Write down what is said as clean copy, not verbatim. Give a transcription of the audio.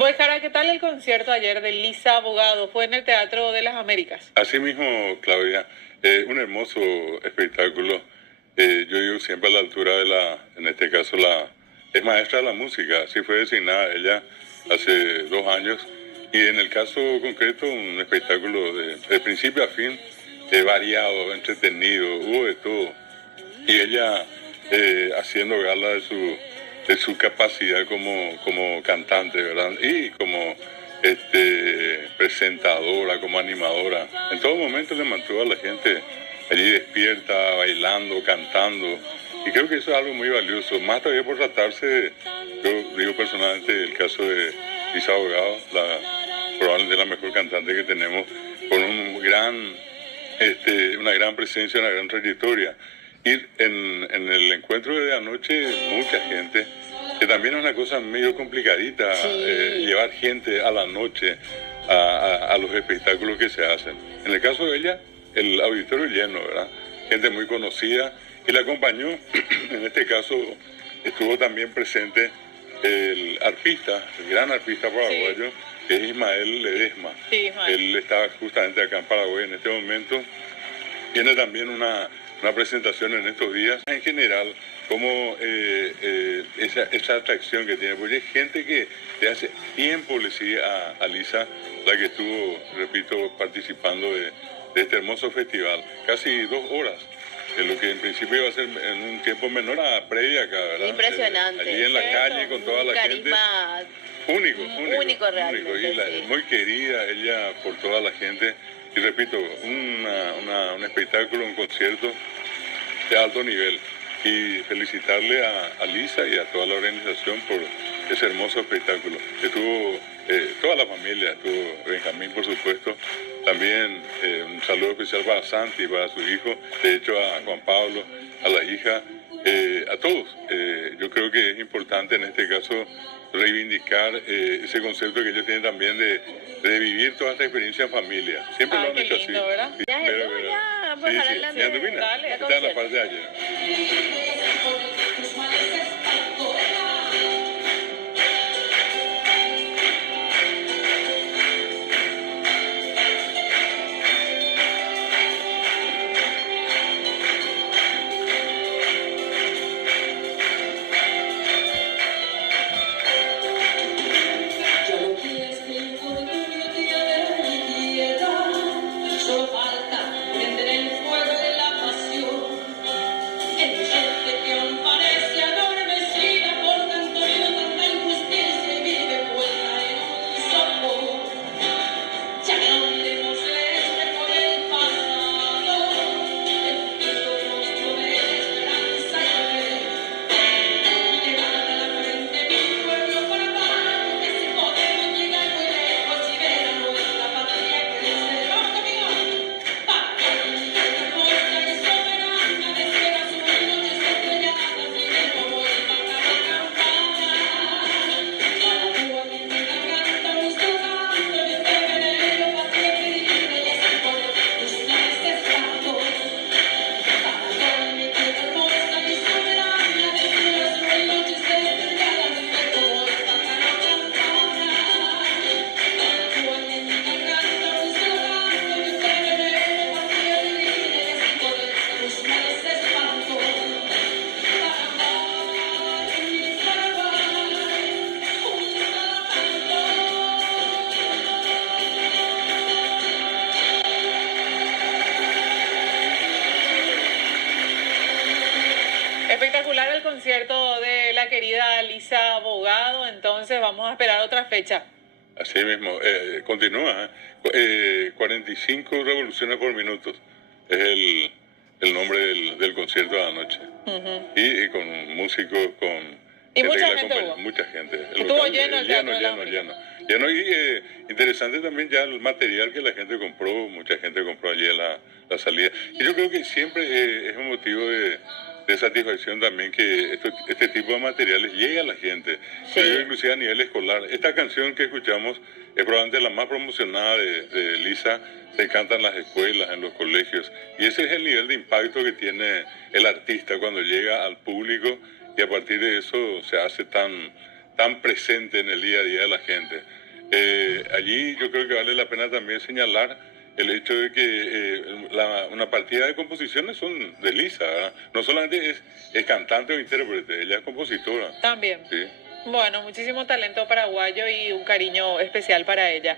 Pues, cara, ¿qué tal el concierto ayer de Lisa Abogado? Fue en el Teatro de las Américas. Así mismo, Claudia, un hermoso espectáculo. Yo digo siempre a la altura de en este caso, es maestra de la música. Así fue designada ella hace 2 años. Y en el caso concreto, un espectáculo de principio a fin, variado, entretenido, hubo de todo. Y ella haciendo gala de su capacidad como cantante, ¿verdad? Y como presentadora, como animadora. En todo momento le mantuvo a la gente allí despierta, bailando, cantando. Y creo que eso es algo muy valioso, más todavía por tratarse, yo digo personalmente, del caso de Lisa Abogado, probablemente la mejor cantante que tenemos, con una gran presencia, una gran trayectoria. Y en el encuentro de anoche, mucha gente, que también es una cosa medio complicadita, Sí. llevar gente a la noche a los espectáculos que se hacen. En el caso de ella, el auditorio lleno, ¿verdad? Gente muy conocida, y la acompañó, en este caso estuvo también presente el arpista, el gran arpista paraguayo, que es Ismael Ledesma. Sí, Ismael. Él está justamente acá en Paraguay en este momento. Tiene también una presentación en estos días. En general, como esa atracción que tiene, porque hay gente que de hace tiempo le sigue a Lisa, la que estuvo, repito, participando de este hermoso festival. Casi 2 horas, lo que en principio iba a ser en un tiempo menor a previa acá, ¿verdad? Impresionante. Allí en la calle con toda la gente. Carisma Único realmente, y sí. muy querida ella por toda la gente. Y repito, un espectáculo, un concierto de alto nivel. Y felicitarle a Lisa y a toda la organización por ese hermoso espectáculo. Estuvo toda la familia, estuvo Benjamín, por supuesto. También un saludo especial para Santi, para su hijo, de hecho a Juan Pablo, a la hija, a todos. Yo creo que es importante en este caso reivindicar ese concepto que ellos tienen también de vivir toda esta experiencia en familia. Siempre lo han Qué hecho lindo, así. ¿verdad? Sí, Ya, pues, sí, adelante. ¿Ya anduvina? Dale. Está en la parte de ayer. Solo falta prender el fuego de la pasión. En mi gente que aún parece adormecida por tanto oído, tanta injusticia y vive vuelta en un sopor. Ya no miremos este por el pasado, el futuro nos promete esperanza y fe. Levanta la frente mi pueblo para adelante, si podemos llegar muy lejos y ver a nuestra patria crecer. ¡Vamos conmigo! Espectacular el concierto de la querida Lisa Abogado. Entonces vamos a esperar otra fecha. Así mismo, continúa. 45 revoluciones por minuto es el nombre del concierto de anoche. Y con músicos, con Y mucha que la gente acompaña, hubo. mucha gente. El Estuvo local, lleno el Teatro de la lleno, América. lleno. Y interesante también ya el material que la gente compró, mucha gente compró allí en la salida. Y yo creo que siempre es un motivo de satisfacción también que este tipo de materiales llegue a la gente. Sí. Yo digo, inclusive a nivel escolar. Esta canción que escuchamos es probablemente la más promocionada de Lisa. Se canta en las escuelas, en los colegios. Y ese es el nivel de impacto que tiene el artista cuando llega al público, y a partir de eso se hace tan tan presente en el día a día de la gente. Allí yo creo que vale la pena también señalar el hecho de que una partida de composiciones son de Lisa, ¿verdad? No solamente es cantante o intérprete, ella es compositora. También. ¿Sí? Bueno, muchísimo talento paraguayo y un cariño especial para ella.